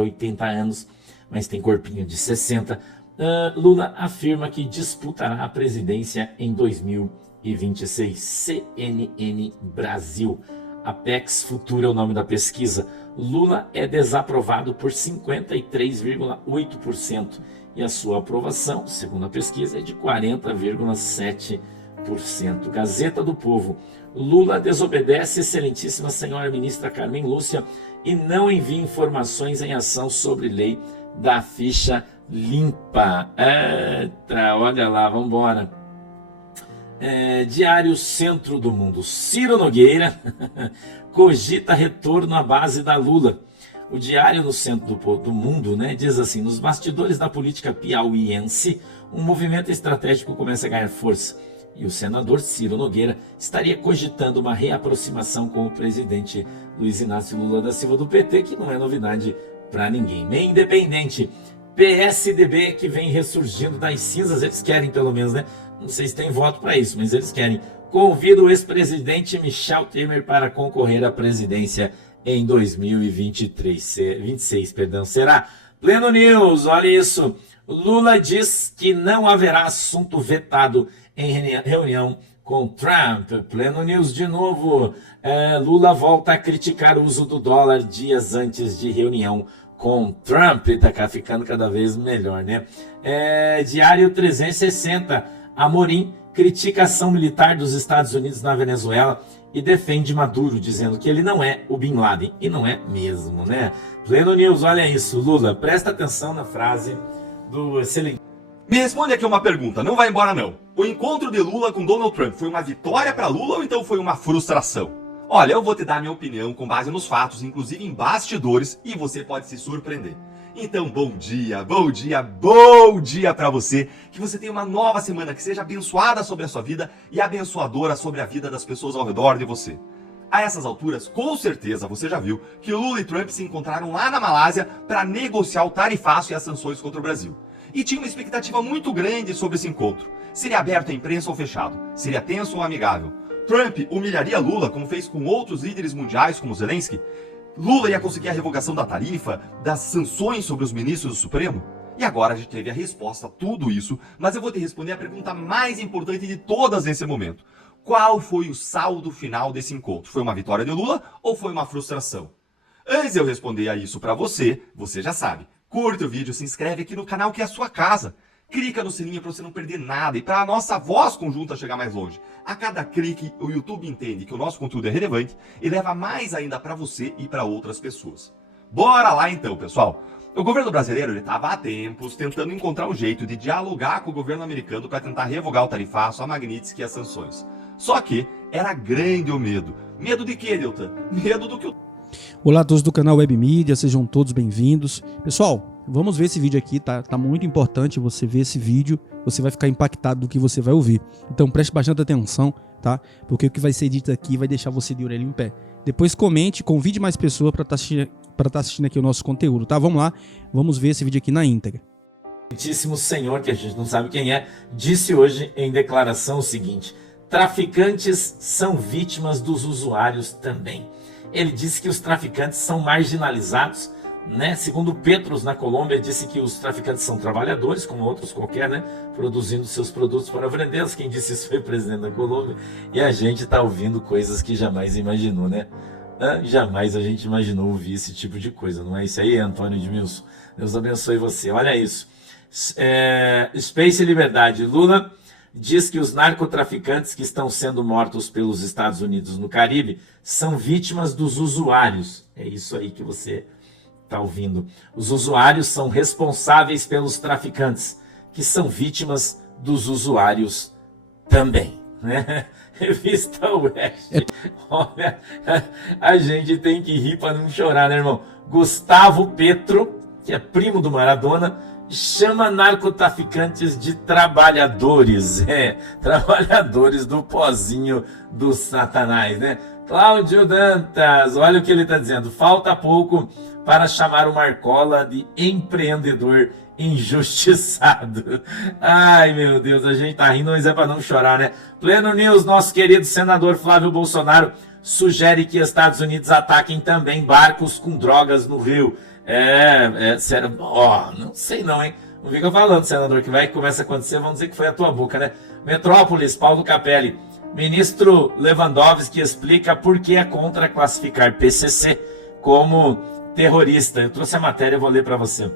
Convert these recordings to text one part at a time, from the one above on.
80 anos, mas tem corpinho de 60. Lula afirma que disputará a presidência em 2026. CNN Brasil. Apex Futura é o nome da pesquisa. Lula é desaprovado por 53,8% e a sua aprovação, segundo a pesquisa, é de 40,7%. Gazeta do Povo. Lula desobedece excelentíssima senhora ministra Carmen Lúcia e não envia informações em ação sobre lei da ficha limpa. Eita, olha lá, vamos embora. Diário Centro do Mundo. Ciro Nogueira cogita retorno à base da Lula. O Diário no Centro do Mundo, né, diz assim: nos bastidores da política piauiense, um movimento estratégico começa a ganhar força. E o senador Ciro Nogueira estaria cogitando uma reaproximação com o presidente Luiz Inácio Lula da Silva do PT, que não é novidade para ninguém. Meio Independente. PSDB que vem ressurgindo das cinzas, eles querem pelo menos, né? Não sei se tem voto para isso, mas eles querem. Convida o ex-presidente Michel Temer para concorrer à presidência em 2026. Será? Pleno News, olha isso. Lula diz que não haverá assunto vetado em reunião com Trump. Pleno News de novo. Lula volta a criticar o uso do dólar dias antes de reunião com Trump. Tá ficando cada vez melhor, né? Diário 360. Amorim critica a ação militar dos Estados Unidos na Venezuela e defende Maduro, dizendo que ele não é o Bin Laden. E não é mesmo, né? Pleno News, olha isso. Lula, presta atenção na frase do excelente. Me responde aqui uma pergunta, não vai embora não. O encontro de Lula com Donald Trump foi uma vitória para Lula ou então foi uma frustração? Olha, eu vou te dar minha opinião com base nos fatos, inclusive em bastidores, e você pode se surpreender. Então, bom dia para você. Que você tenha uma nova semana que seja abençoada sobre a sua vida e abençoadora sobre a vida das pessoas ao redor de você. A essas alturas, com certeza você já viu que Lula e Trump se encontraram lá na Malásia para negociar o tarifaço e as sanções contra o Brasil. E tinha uma expectativa muito grande sobre esse encontro. Seria aberto à imprensa ou fechado? Seria tenso ou amigável? Trump humilharia Lula, como fez com outros líderes mundiais, como Zelensky? Lula ia conseguir a revogação da tarifa, das sanções sobre os ministros do Supremo? E agora a gente teve a resposta a tudo isso, mas eu vou te responder a pergunta mais importante de todas nesse momento. Qual foi o saldo final desse encontro? Foi uma vitória de Lula ou foi uma frustração? Antes de eu responder a isso para você, você já sabe. Curte o vídeo, se inscreve aqui no canal que é a sua casa. Clica no sininho para você não perder nada e para a nossa voz conjunta chegar mais longe. A cada clique, o YouTube entende que o nosso conteúdo é relevante e leva mais ainda para você e para outras pessoas. Bora lá então, pessoal! O governo brasileiro estava há tempos tentando encontrar um jeito de dialogar com o governo americano para tentar revogar o tarifaço, a Magnitsky e as sanções. Só que era grande o medo. Medo de quê, Deltan? Medo do que o... Olá a todos do canal Web Mídia, sejam todos bem-vindos. Pessoal, vamos ver esse vídeo aqui, tá muito importante você ver esse vídeo, você vai ficar impactado do que você vai ouvir. Então preste bastante atenção, tá? Porque o que vai ser dito aqui vai deixar você de orelha em pé. Depois comente, convide mais pessoas para estar assistindo aqui o nosso conteúdo, tá? Vamos lá, vamos ver esse vídeo aqui na íntegra. O Santíssimo Senhor, que a gente não sabe quem é, disse hoje em declaração o seguinte: traficantes são vítimas dos usuários também. Ele disse que os traficantes são marginalizados, né? Segundo Petros, na Colômbia, disse que os traficantes são trabalhadores, como outros qualquer, né? Produzindo seus produtos para vendê-los. Quem disse isso foi o presidente da Colômbia. E a gente está ouvindo coisas que jamais imaginou, né? Jamais a gente imaginou ouvir esse tipo de coisa, não é isso aí, Antônio Edmilson? Deus abençoe você. Olha isso. Space e Liberdade. Lula diz que os narcotraficantes que estão sendo mortos pelos Estados Unidos no Caribe são vítimas dos usuários. É isso aí que você está ouvindo. Os usuários são responsáveis pelos traficantes, que são vítimas dos usuários também, né? Revista Oeste. Olha, a gente tem que rir para não chorar, né, irmão? Gustavo Petro, que é primo do Maradona, chama narcotraficantes de trabalhadores, trabalhadores do pozinho do Satanás, né? Cláudio Dantas, olha o que ele está dizendo: falta pouco para chamar o Marcola de empreendedor injustiçado. Ai, meu Deus, a gente tá rindo, mas é para não chorar, né? Pleno News, nosso querido senador Flávio Bolsonaro sugere que Estados Unidos ataquem também barcos com drogas no Rio. Sério, não sei não, hein? Não fica falando, senador, que vai que começa a acontecer, vamos dizer que foi a tua boca, né? Metrópolis, Paulo Capelli. Ministro Lewandowski explica por que é contra classificar PCC como terrorista. Eu trouxe a matéria, eu vou ler para você.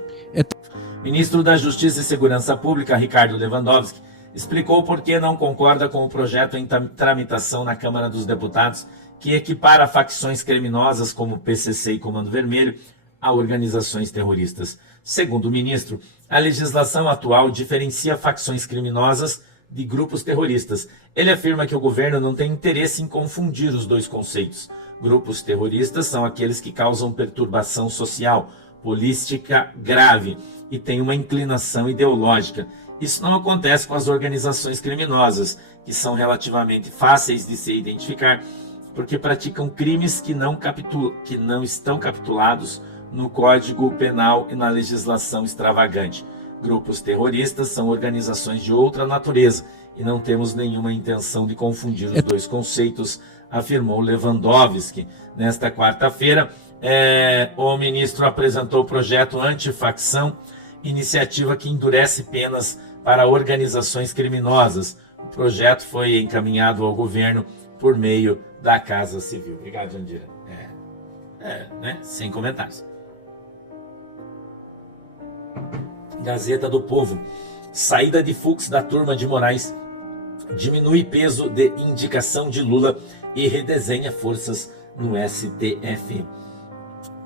Ministro da Justiça e Segurança Pública, Ricardo Lewandowski, explicou por que não concorda com o projeto em tramitação na Câmara dos Deputados que equipara facções criminosas como PCC e Comando Vermelho a organizações terroristas. Segundo o ministro, a legislação atual diferencia facções criminosas de grupos terroristas. Ele afirma que o governo não tem interesse em confundir os dois conceitos. Grupos terroristas são aqueles que causam perturbação social, política grave e têm uma inclinação ideológica. Isso não acontece com as organizações criminosas, que são relativamente fáceis de se identificar, porque praticam crimes que não estão capitulados no Código Penal e na legislação extravagante. Grupos terroristas são organizações de outra natureza e não temos nenhuma intenção de confundir os dois conceitos, afirmou Lewandowski. Nesta quarta-feira, o ministro apresentou o projeto Antifacção, iniciativa que endurece penas para organizações criminosas. O projeto foi encaminhado ao governo por meio da Casa Civil. Obrigado, Jandira. Sem comentários. Gazeta do Povo. Saída de Fux da turma de Moraes diminui peso de indicação de Lula e redesenha forças no STF.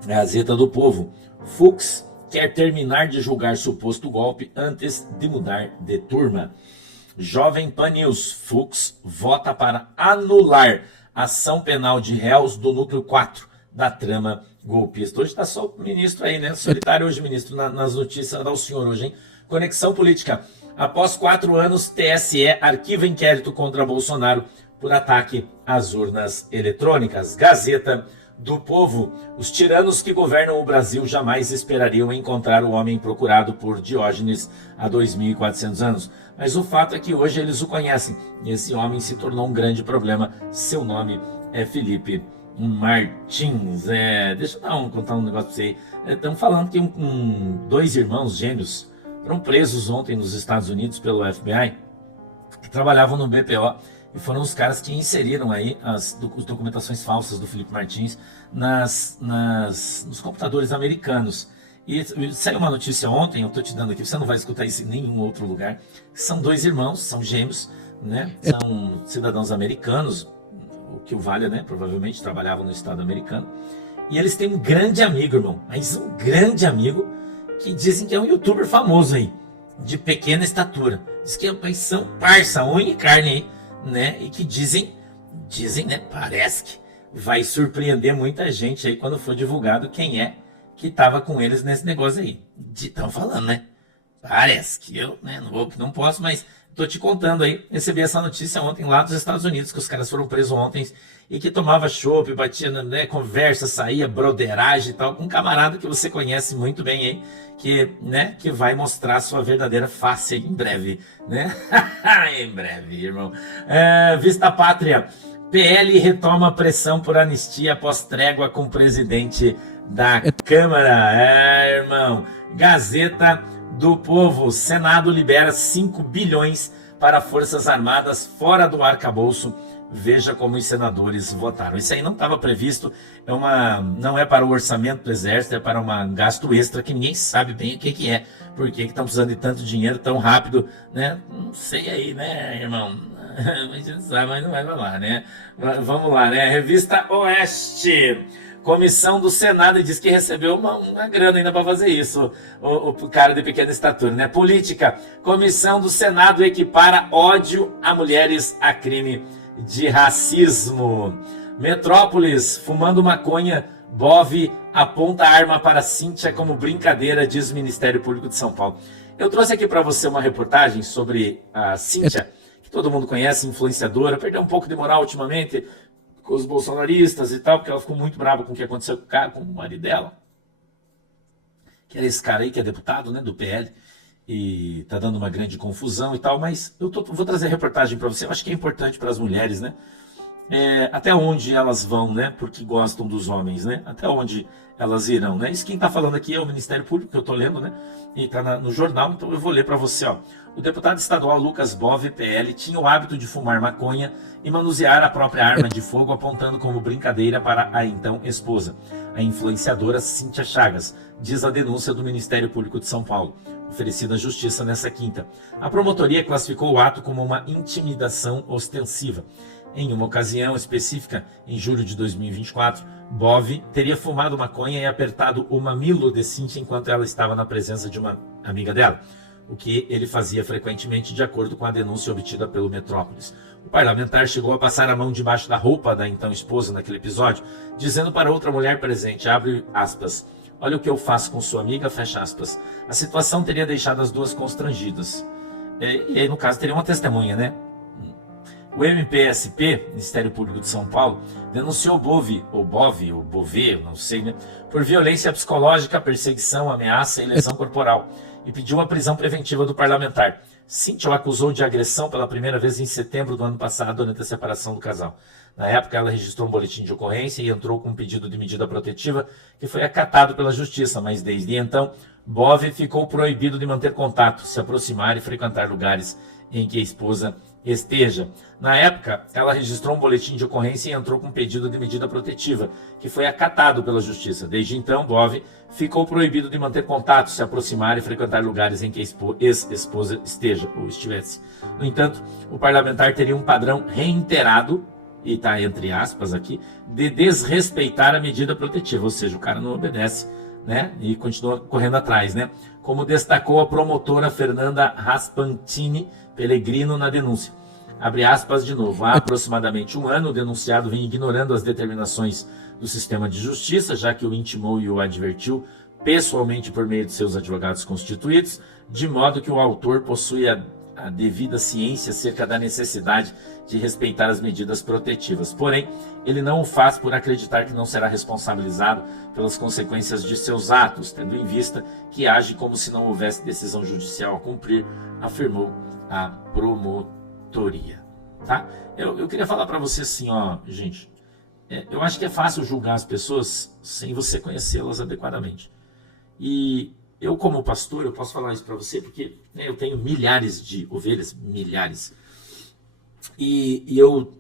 Gazeta do Povo. Fux quer terminar de julgar suposto golpe antes de mudar de turma. Jovem Pan News. Fux vota para anular ação penal de réus do núcleo 4 da trama golpista. Hoje está só o ministro aí, né? Solitário hoje, ministro, nas notícias. Dá o senhor hoje, hein? Conexão Política. Após 4 anos, TSE arquiva inquérito contra Bolsonaro por ataque às urnas eletrônicas. Gazeta do Povo. Os tiranos que governam o Brasil jamais esperariam encontrar o homem procurado por Diógenes há 2.400 anos. Mas o fato é que hoje eles o conhecem. E esse homem se tornou um grande problema. Seu nome é Felipe Martins. Deixa eu contar um negócio para você aí. Estão falando que dois irmãos gêmeos foram presos ontem nos Estados Unidos pelo FBI, que trabalhavam no BPO, e foram os caras que inseriram aí as documentações falsas do Felipe Martins nos computadores americanos. E saiu uma notícia ontem, eu estou te dando aqui, você não vai escutar isso em nenhum outro lugar. São dois irmãos, são gêmeos, né? São cidadãos americanos, o que o valha, né? Provavelmente trabalhavam no Estado americano. E eles têm um grande amigo, irmão, mas um grande amigo, que dizem que é um youtuber famoso aí, de pequena estatura. Diz que são parça, unha e carne aí, né? E que dizem, né? Parece que vai surpreender muita gente aí quando for divulgado quem é que estava com eles nesse negócio aí. Estão falando, né? Parece que eu, né? Não posso, mas tô te contando aí. Recebi essa notícia ontem lá dos Estados Unidos, que os caras foram presos ontem e que tomava chopp, batia, né, conversa, saía, broderagem e tal, com um camarada que você conhece muito bem aí, que vai mostrar sua verdadeira face em breve, né? Em breve, irmão. Vista Pátria. PL retoma pressão por anistia após trégua com o presidente da Câmara. Irmão. Gazeta do Povo. Senado libera 5 bilhões para Forças Armadas fora do arcabouço. Veja como os senadores votaram. Isso aí não estava previsto. Não é para o orçamento do Exército, é para um gasto extra que ninguém sabe bem o que é. Por que estão precisando de tanto dinheiro tão rápido, né? Não sei aí, né, irmão? A gente sabe, mas não vai falar, né? Vamos lá, né? Revista Oeste. Comissão do Senado diz que recebeu uma grana ainda para fazer isso. O cara de pequena estatura, né? Política. Comissão do Senado equipara ódio a mulheres a crime de racismo. Metrópolis. Fumando maconha, Bove aponta a arma para Cíntia como brincadeira, diz o Ministério Público de São Paulo. Eu trouxe aqui para você uma reportagem sobre a Cíntia, que todo mundo conhece, influenciadora, perdeu um pouco de moral ultimamente com os bolsonaristas e tal, porque ela ficou muito brava com o que aconteceu com o marido dela, que era esse cara aí que é deputado, né, do PL, e tá dando uma grande confusão e tal, mas vou trazer a reportagem para você. Eu acho que é importante para as mulheres, né? até onde elas vão, né? Porque gostam dos homens, né? Até onde elas irão, né? Isso quem está falando aqui é o Ministério Público, que eu estou lendo, né? E está no jornal, então eu vou ler para você, ó. O deputado estadual Lucas Bove, PL, tinha o hábito de fumar maconha e manusear a própria arma de fogo, apontando como brincadeira para a então esposa, a influenciadora Cíntia Chagas, diz a denúncia do Ministério Público de São Paulo, oferecida à Justiça nessa quinta. A promotoria classificou o ato como uma intimidação ostensiva. Em uma ocasião específica, em julho de 2024, Bove teria fumado maconha e apertado o mamilo de Cíntia enquanto ela estava na presença de uma amiga dela, o que ele fazia frequentemente, de acordo com a denúncia obtida pelo Metrópolis. O parlamentar chegou a passar a mão debaixo da roupa da então esposa naquele episódio, dizendo para outra mulher presente, abre aspas, olha o que eu faço com sua amiga, fecha aspas. A situação teria deixado as duas constrangidas. E aí, no caso, teria uma testemunha, né? O MPSP, Ministério Público de São Paulo, denunciou Bove, não sei, né, por violência psicológica, perseguição, ameaça e lesão corporal, e pediu a prisão preventiva do parlamentar. Cíntia o acusou de agressão pela primeira vez em setembro do ano passado, durante a separação do casal. Na época, ela registrou um boletim de ocorrência e entrou com um pedido de medida protetiva que foi acatado pela Justiça, mas desde então, Bove ficou proibido de manter contato, se aproximar e frequentar lugares em que a esposa esteja. Na época, ela registrou um boletim de ocorrência e entrou com um pedido de medida protetiva, que foi acatado pela Justiça. Desde então, Bove ficou proibido de manter contato, se aproximar e frequentar lugares em que a ex-esposa esteja ou estivesse. No entanto, o parlamentar teria um padrão reiterado, e está entre aspas aqui, de desrespeitar a medida protetiva, ou seja, o cara não obedece, né, e continua correndo atrás, né? Como destacou a promotora Fernanda Raspantini Pellegrino na denúncia. Abre aspas de novo. Há aproximadamente um ano, o denunciado vem ignorando as determinações do sistema de justiça, já que o intimou e o advertiu pessoalmente por meio de seus advogados constituídos, de modo que o autor possui a devida ciência acerca da necessidade de respeitar as medidas protetivas. Porém, ele não o faz por acreditar que não será responsabilizado pelas consequências de seus atos, tendo em vista que age como se não houvesse decisão judicial a cumprir, afirmou a promotoria. Tá? Eu queria falar para você assim, ó, gente, eu acho que é fácil julgar as pessoas sem você conhecê-las adequadamente. E eu, como pastor, eu posso falar isso para você porque, né, eu tenho milhares de ovelhas, milhares. E eu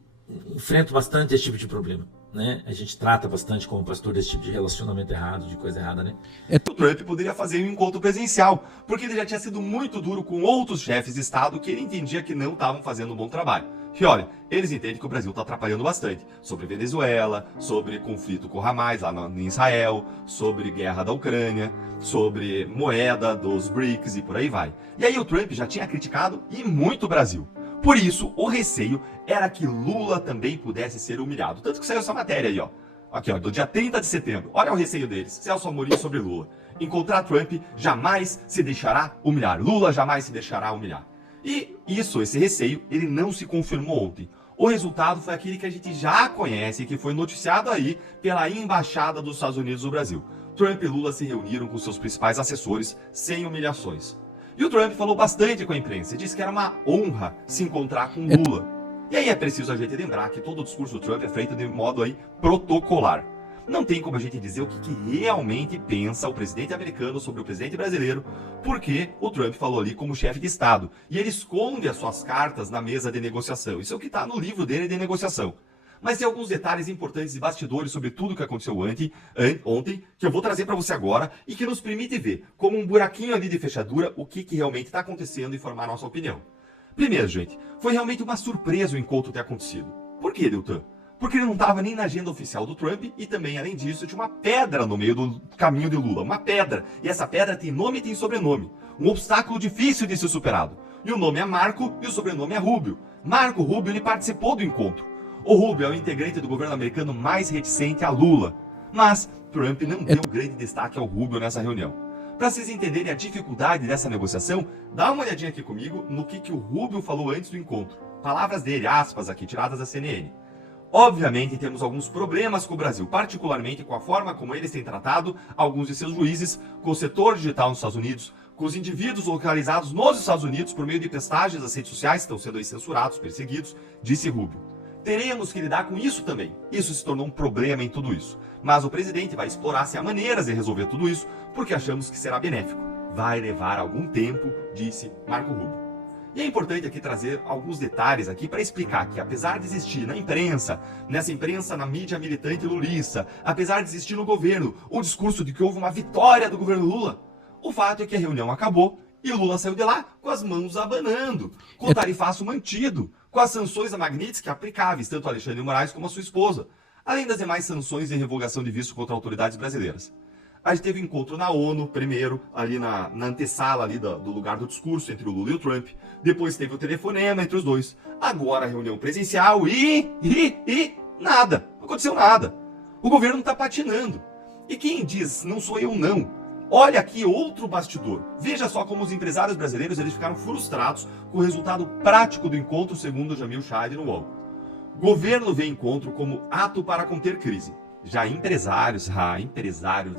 enfrento bastante esse tipo de problema, né? A gente trata bastante como pastor desse tipo de relacionamento errado, de coisa errada, né? O Trump poderia fazer um encontro presencial, porque ele já tinha sido muito duro com outros chefes de Estado que ele entendia que não estavam fazendo um bom trabalho. E olha, eles entendem que o Brasil está atrapalhando bastante. Sobre Venezuela, sobre conflito com Hamas lá em Israel, sobre guerra da Ucrânia, sobre moeda dos BRICS e por aí vai. E aí o Trump já tinha criticado e muito o Brasil. Por isso, o receio era que Lula também pudesse ser humilhado. Tanto que saiu essa matéria aí, ó. Aqui, ó, do dia 30 de setembro. Olha o receio deles. Celso Amorim sobre Lula. Encontrar Trump jamais se deixará humilhar. Lula jamais se deixará humilhar. E esse receio, ele não se confirmou ontem. O resultado foi aquele que a gente já conhece, que foi noticiado aí pela Embaixada dos Estados Unidos no Brasil. Trump e Lula se reuniram com seus principais assessores, sem humilhações. E o Trump falou bastante com a imprensa, disse que era uma honra se encontrar com Lula. E aí é preciso a gente lembrar que todo o discurso do Trump é feito de modo aí protocolar. Não tem como a gente dizer o que realmente pensa o presidente americano sobre o presidente brasileiro, porque o Trump falou ali como chefe de Estado. E ele esconde as suas cartas na mesa de negociação. Isso é o que está no livro dele de negociação. Mas tem alguns detalhes importantes e bastidores sobre tudo o que aconteceu ontem, que eu vou trazer para você agora e que nos permite ver, como um buraquinho ali de fechadura, o que realmente está acontecendo e formar nossa opinião. Primeiro, gente, foi realmente uma surpresa o encontro ter acontecido. Por que, Deltan? Porque ele não estava nem na agenda oficial do Trump e também, além disso, tinha uma pedra no meio do caminho de Lula. Uma pedra. E essa pedra tem nome e tem sobrenome. Um obstáculo difícil de ser superado. E o nome é Marco e o sobrenome é Rubio. Marco Rubio, ele participou do encontro. O Rubio é o integrante do governo americano mais reticente a Lula. Mas Trump não deu grande destaque ao Rubio nessa reunião. Para vocês entenderem a dificuldade dessa negociação, dá uma olhadinha aqui comigo no que o Rubio falou antes do encontro. Palavras dele, aspas aqui, tiradas da CNN. Obviamente temos alguns problemas com o Brasil, particularmente com a forma como eles têm tratado alguns de seus juízes, com o setor digital nos Estados Unidos, com os indivíduos localizados nos Estados Unidos por meio de testagens das redes sociais que estão sendo aí censurados, perseguidos, disse Rubio. teremos que lidar com isso também. Isso se tornou um problema em tudo isso. Mas o presidente vai explorar se há maneiras de resolver tudo isso, porque achamos que será benéfico. Vai levar algum tempo, disse Marco Rubio. E é importante aqui trazer alguns detalhes aqui para explicar que, apesar de existir na imprensa, na mídia militante lulista, apesar de existir no governo o discurso de que houve uma vitória do governo Lula, o fato é que a reunião acabou e Lula saiu de lá com as mãos abanando, com o tarifaço mantido, com as sanções da Magnitsky aplicáveis, tanto a Alexandre de Moraes como a sua esposa, além das demais sanções de revogação de visto contra autoridades brasileiras. A gente teve um encontro na ONU, primeiro, ali na antessala ali do lugar do discurso entre o Lula e o Trump. Depois teve o telefonema entre os dois. Agora a reunião presencial e nada. Não aconteceu nada. O governo está patinando. E quem diz, não sou eu não. Olha aqui outro bastidor. Veja só como os empresários brasileiros eles ficaram frustrados com o resultado prático do encontro, segundo Jamil Chad no UOL. Governo vê encontro como ato para conter crise. Já empresários,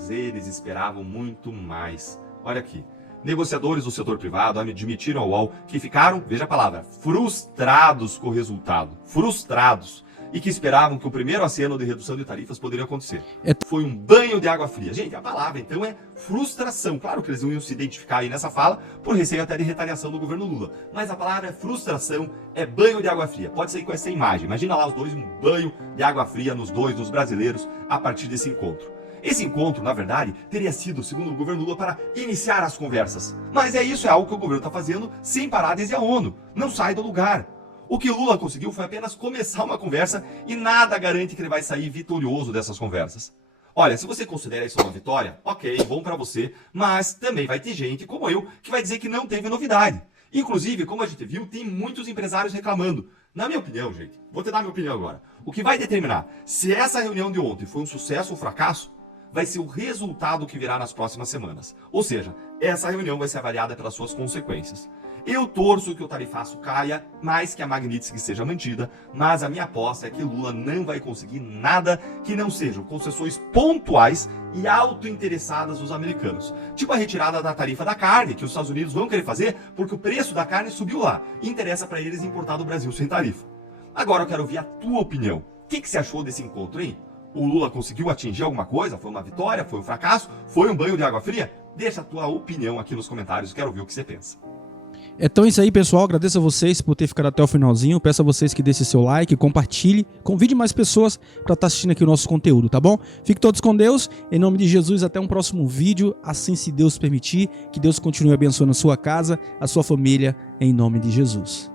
eles esperavam muito mais. Olha aqui, negociadores do setor privado admitiram ao UOL que ficaram, veja a palavra, frustrados com o resultado. Frustrados. E que esperavam que o primeiro aceno de redução de tarifas poderia acontecer. Foi um banho de água fria. Gente, a palavra então é frustração. Claro que eles não iam se identificar aí nessa fala, por receio até de retaliação do governo Lula. Mas a palavra é frustração, é banho de água fria. Pode sair com essa imagem. Imagina lá os dois, um banho de água fria nos brasileiros, a partir desse encontro. Esse encontro, na verdade, teria sido, segundo o governo Lula, para iniciar as conversas. Mas é algo que o governo está fazendo sem parar desde a ONU. Não sai do lugar. O que Lula conseguiu foi apenas começar uma conversa e nada garante que ele vai sair vitorioso dessas conversas. Olha, se você considera isso uma vitória, ok, bom pra você, mas também vai ter gente, como eu, que vai dizer que não teve novidade. Inclusive, como a gente viu, tem muitos empresários reclamando. Na minha opinião, gente, vou te dar minha opinião agora. O que vai determinar se essa reunião de ontem foi um sucesso ou fracasso, vai ser o resultado que virá nas próximas semanas. Ou seja, essa reunião vai ser avaliada pelas suas consequências. Eu torço que o tarifaço caia, mais que a Magnitsky seja mantida, mas a minha aposta é que Lula não vai conseguir nada que não sejam concessões pontuais e autointeressadas dos americanos. Tipo a retirada da tarifa da carne, que os Estados Unidos vão querer fazer porque o preço da carne subiu lá e interessa para eles importar do Brasil sem tarifa. Agora eu quero ouvir a tua opinião. O que você achou desse encontro, hein? O Lula conseguiu atingir alguma coisa? Foi uma vitória? Foi um fracasso? Foi um banho de água fria? Deixa a tua opinião aqui nos comentários, quero ouvir o que você pensa. Então é isso aí, pessoal. Agradeço a vocês por ter ficado até o finalzinho. Peço a vocês que deixem seu like, compartilhe, convide mais pessoas para estar assistindo aqui o nosso conteúdo, tá bom? Fiquem todos com Deus. Em nome de Jesus, até um próximo vídeo. Assim, se Deus permitir, que Deus continue abençoando a sua casa, a sua família, em nome de Jesus.